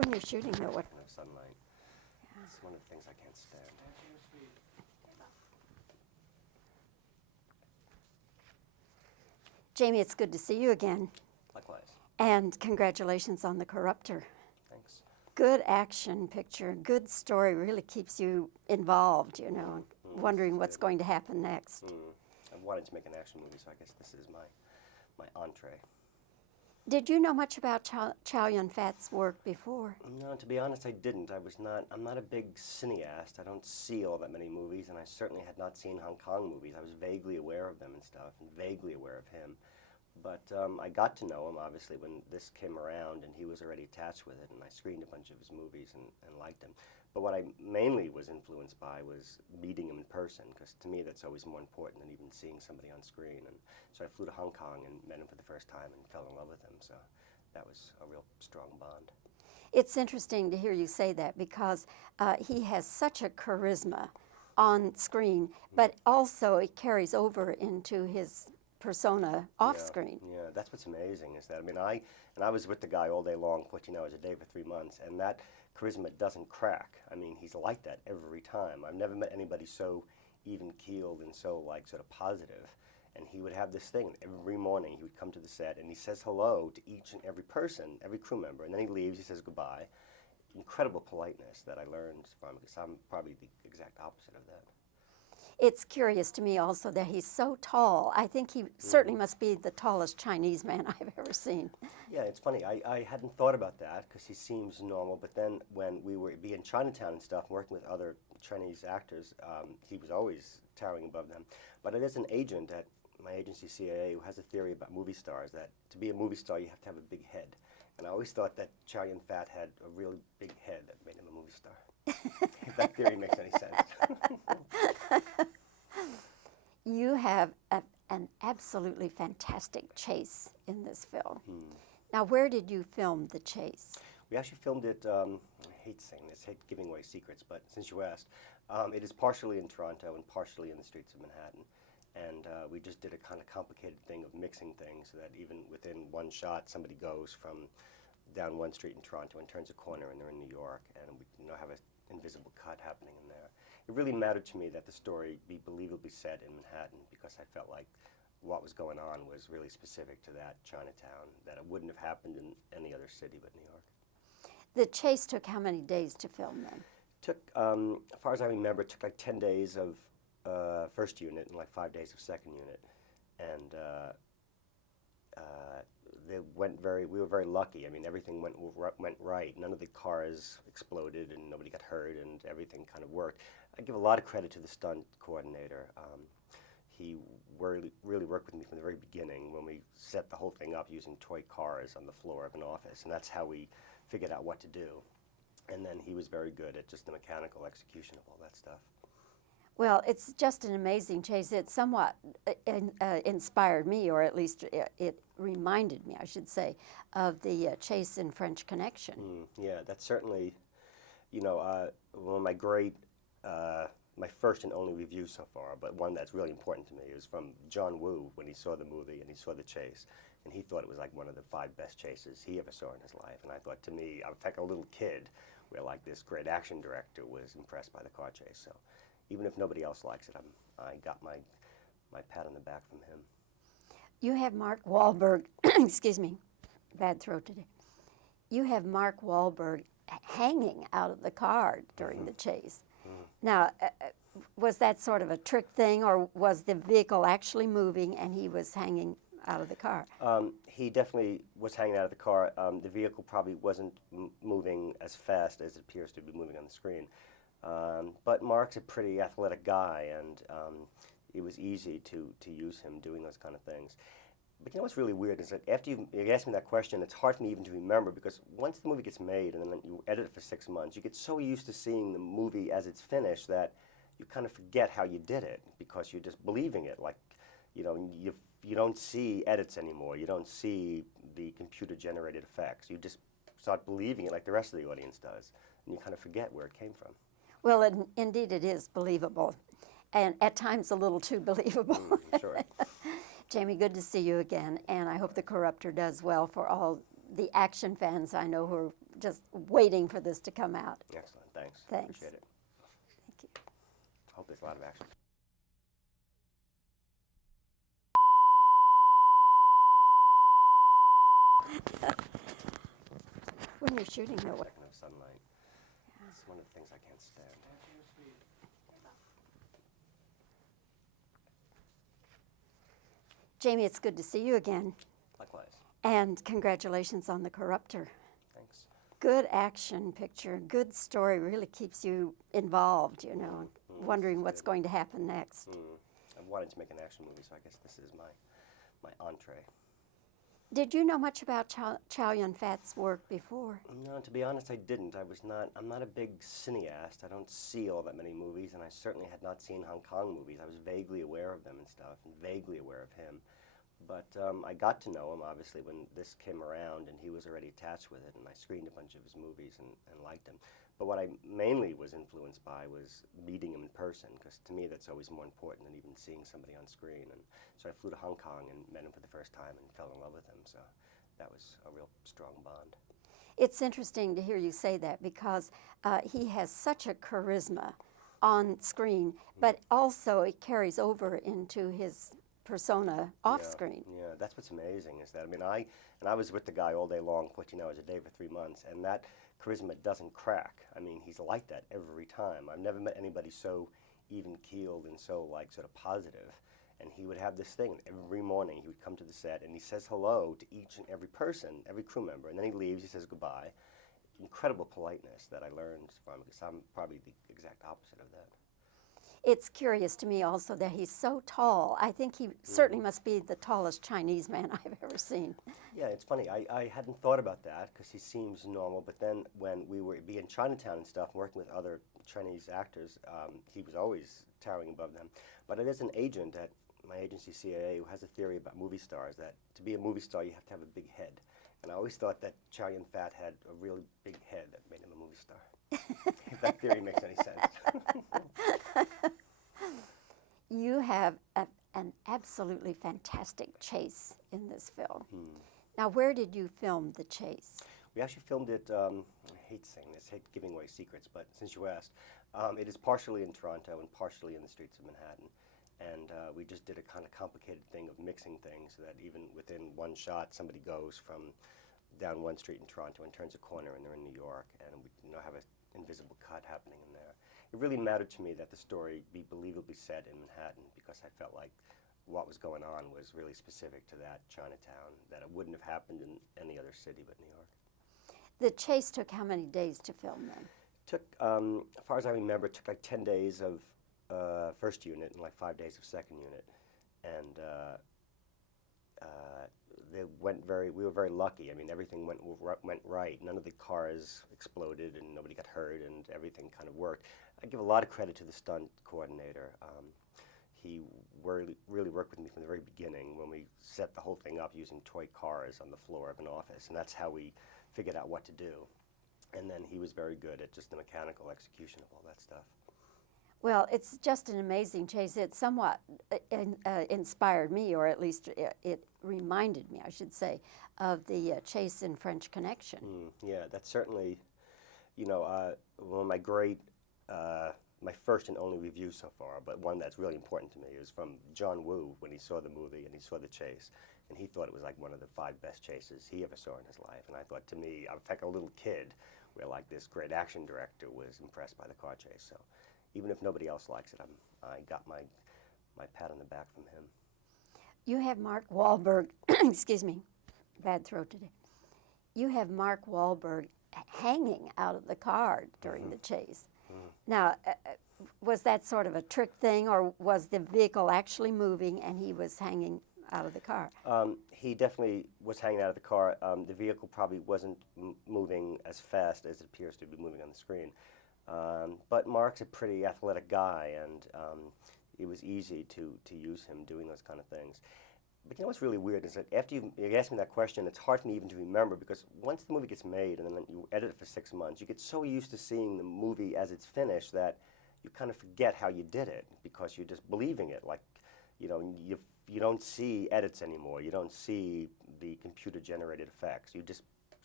when you're shooting, though? What? Kind of sunlight. Yeah. It's one of the things I can't stand. Jamie, it's good to see you again. Likewise. And congratulations on The Corruptor. Thanks. Good action picture, good story, really keeps you involved, you know, wondering what's going to happen next. I've wanted to make an action movie, so I guess this is my entree. Did you know much about Chow Yun-fat's work before? No, to be honest, I didn't. I'm not a big cineast. I don't see all that many movies, and I certainly had not seen Hong Kong movies. I was vaguely aware of them and stuff, and vaguely aware of him. But I got to know him, obviously, when this came around, and he was already attached with it, and I screened a bunch of his movies and liked him. But what I mainly was influenced by was meeting him in person, because to me that's always more important than even seeing somebody on screen. And so I flew to Hong Kong and met him for the first time and fell in love with him. So that was a real strong bond. It's interesting to hear you say that, because he has such a charisma on screen, but also it carries over into his persona off screen. Yeah, that's what's amazing is that, I mean, I was with the guy all day long, 14 hours a day for 3 months, and that charisma doesn't crack. I mean, he's like that every time. I've never met anybody so even-keeled and so, like, sort of positive. And he would have this thing. Every morning he would come to the set and he says hello to each and every person, every crew member, and then he leaves, he says goodbye. Incredible politeness that I learned from, because I'm probably the exact opposite of that. It's curious to me also that he's so tall. I think he certainly must be the tallest Chinese man I've ever seen. Yeah, it's funny. I hadn't thought about that because he seems normal, but then when we were in Chinatown and stuff, working with other Chinese actors, he was always towering above them. But it is an agent at my agency, CAA, who has a theory about movie stars, that to be a movie star you have to have a big head. And I always thought that Chow Yun-fat had a really big head that made him a movie star. If that theory makes any sense. You have an absolutely fantastic chase in this film. Now, where did you film the chase? We actually filmed it, I hate saying this, hate giving away secrets, but since you asked, it is partially in Toronto and partially in the streets of Manhattan. And we just did a kind of complicated thing of mixing things so that even within one shot, somebody goes from down one street in Toronto and turns a corner and they're in New York, and we have an invisible cut happening in there. It really mattered to me that the story be believably set in Manhattan, because I felt like what was going on was really specific to that Chinatown, that it wouldn't have happened in any other city but New York. The chase took how many days to film then? Took, as far as I remember, it took like 10 days of first unit and like 5 days of second unit, and we were very lucky. I mean, everything went right. None of the cars exploded and nobody got hurt, and everything kind of worked. I give a lot of credit to the stunt coordinator. He really worked with me from the very beginning when we set the whole thing up using toy cars on the floor of an office, and that's how we figured out what to do. And then he was very good at just the mechanical execution of all that stuff. Well, it's just an amazing chase. It somewhat inspired me, or at least it reminded me, I should say, of the chase in French Connection. Yeah, that's certainly, one of my great, my first and only review so far, but one that's really important to me, is from John Woo when he saw the movie and he saw the chase. And he thought it was like one of the 5 best chases he ever saw in his life. And I thought, to me, I was like a little kid, where like this great action director was impressed by the car chase. So even if nobody else likes it, I got my pat on the back from him. You have Mark Wahlberg, excuse me, bad throat today. You have Mark Wahlberg hanging out of the car during the chase. Now, was that sort of a trick thing, or was the vehicle actually moving and he was hanging out of the car? He definitely was hanging out of the car. The vehicle probably wasn't moving as fast as it appears to be moving on the screen. But Mark's a pretty athletic guy, and it was easy to use him doing those kind of things. But you know what's really weird is that after you asked me that question, it's hard for me even to remember, because once the movie gets made and then you edit it for 6 months, you get so used to seeing the movie as it's finished that you kind of forget how you did it, because you're just believing it. Like, you don't see edits anymore. You don't see the computer-generated effects. You just start believing it like the rest of the audience does, and you kind of forget where it came from. Well, indeed it is believable, and at times a little too believable. Sure. Jamie, good to see you again, and I hope The Corruptor does well for all the action fans I know who are just waiting for this to come out. Excellent, thanks. Thanks. Appreciate it. Thank you. I hope there's a lot of action. When you're shooting, though, what? Second of sunlight. It's one of the things I can't stand. Jamie, it's good to see you again. Likewise. And congratulations on The Corruptor. Thanks. Good action picture, good story, really keeps you involved, you know, wondering what's going to happen next. I wanted to make an action movie, so I guess this is my entree. Did you know much about Chow Yun-fat's work before? No, to be honest, I didn't. I'm not a big cineast. I don't see all that many movies, and I certainly had not seen Hong Kong movies. I was vaguely aware of them and stuff, and vaguely aware of him. But I got to know him, obviously, when this came around, and he was already attached with it, and I screened a bunch of his movies and liked him. But what I mainly was influenced by was meeting him in person, because to me that's always more important than even seeing somebody on screen. And so I flew to Hong Kong and met him for the first time and fell in love with him, so that was a real strong bond. It's interesting to hear you say that because he has such a charisma on screen, but also it carries over into his persona off screen. Yeah, that's what's amazing is that, I was with the guy all day long, 14 hours a day for 3 months, and that charisma doesn't crack. He's like that every time. I've never met anybody so even-keeled and so, sort of positive. And he would have this thing, every morning he would come to the set and he says hello to each and every person, every crew member, and then he leaves, he says goodbye. Incredible politeness that I learned from him, because I'm probably the exact opposite of that. It's curious to me also that he's so tall. I think he certainly must be the tallest Chinese man I've ever seen. Yeah, it's funny. I hadn't thought about that because he seems normal, but then when we would be in Chinatown and stuff, working with other Chinese actors, he was always towering above them. But there's an agent at my agency, CAA, who has a theory about movie stars that to be a movie star, you have to have a big head. And I always thought that Chow Yun-fat had a really big head that made him a movie star. If that theory makes any sense. You have an absolutely fantastic chase in this film. Now, where did you film the chase? We actually filmed it, I hate saying this, hate giving away secrets, but since you asked, it is partially in Toronto and partially in the streets of Manhattan. And we just did a kind of complicated thing of mixing things so that even within one shot, somebody goes from down one street in Toronto and turns a corner and they're in New York, and we have an invisible cut happening in there. It really mattered to me that the story be believably set in Manhattan, because I felt like what was going on was really specific to that Chinatown, that it wouldn't have happened in any other city but New York. The chase took how many days to film then? Took, as far as I remember, it took like 10 days of first unit and like 5 days of second unit, and we were very lucky. Everything went right. None of the cars exploded and nobody got hurt, and everything kind of worked. I give a lot of credit to the stunt coordinator. He really worked with me from the very beginning when we set the whole thing up using toy cars on the floor of an office, and that's how we figured out what to do. And then he was very good at just the mechanical execution of all that stuff. Well, it's just an amazing chase. It somewhat inspired me, or at least it reminded me, I should say, of the chase in French Connection. Yeah, that's certainly, one of my great, my first and only review so far, but one that's really important to me, is from John Woo when he saw the movie and he saw the chase. And he thought it was like one of the 5 best chases he ever saw in his life. And I thought, to me, in fact, a little kid, where like this great action director was impressed by the car chase. So even if nobody else likes it, I got my pat on the back from him. You have Mark Wahlberg, excuse me, bad throat today. You have Mark Wahlberg hanging out of the car during the chase. Now, was that sort of a trick thing, or was the vehicle actually moving and he was hanging out of the car? He definitely was hanging out of the car. The vehicle probably wasn't moving as fast as it appears to be moving on the screen. But Mark's a pretty athletic guy, and it was easy to use him doing those kind of things. But you know what's really weird is that after you asked me that question, it's hard for me even to remember, because once the movie gets made and then you edit it for 6 months, you get so used to seeing the movie as it's finished that you kind of forget how you did it, because you're just believing it. Like, you don't see edits anymore. You don't see the computer-generated effects. You just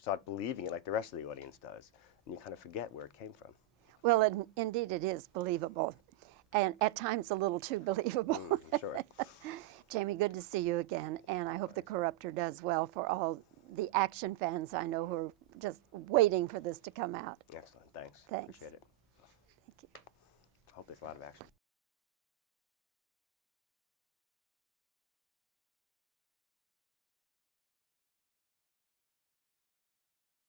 start believing it like the rest of the audience does, and you kind of forget where it came from. Well, indeed it is believable, and at times a little too believable. Sure. Jamie, good to see you again, and I hope the Corruptor does well for all the action fans I know who are just waiting for this to come out. Excellent. Thanks. Thanks. Appreciate it. Thank you. I hope there's a lot of action.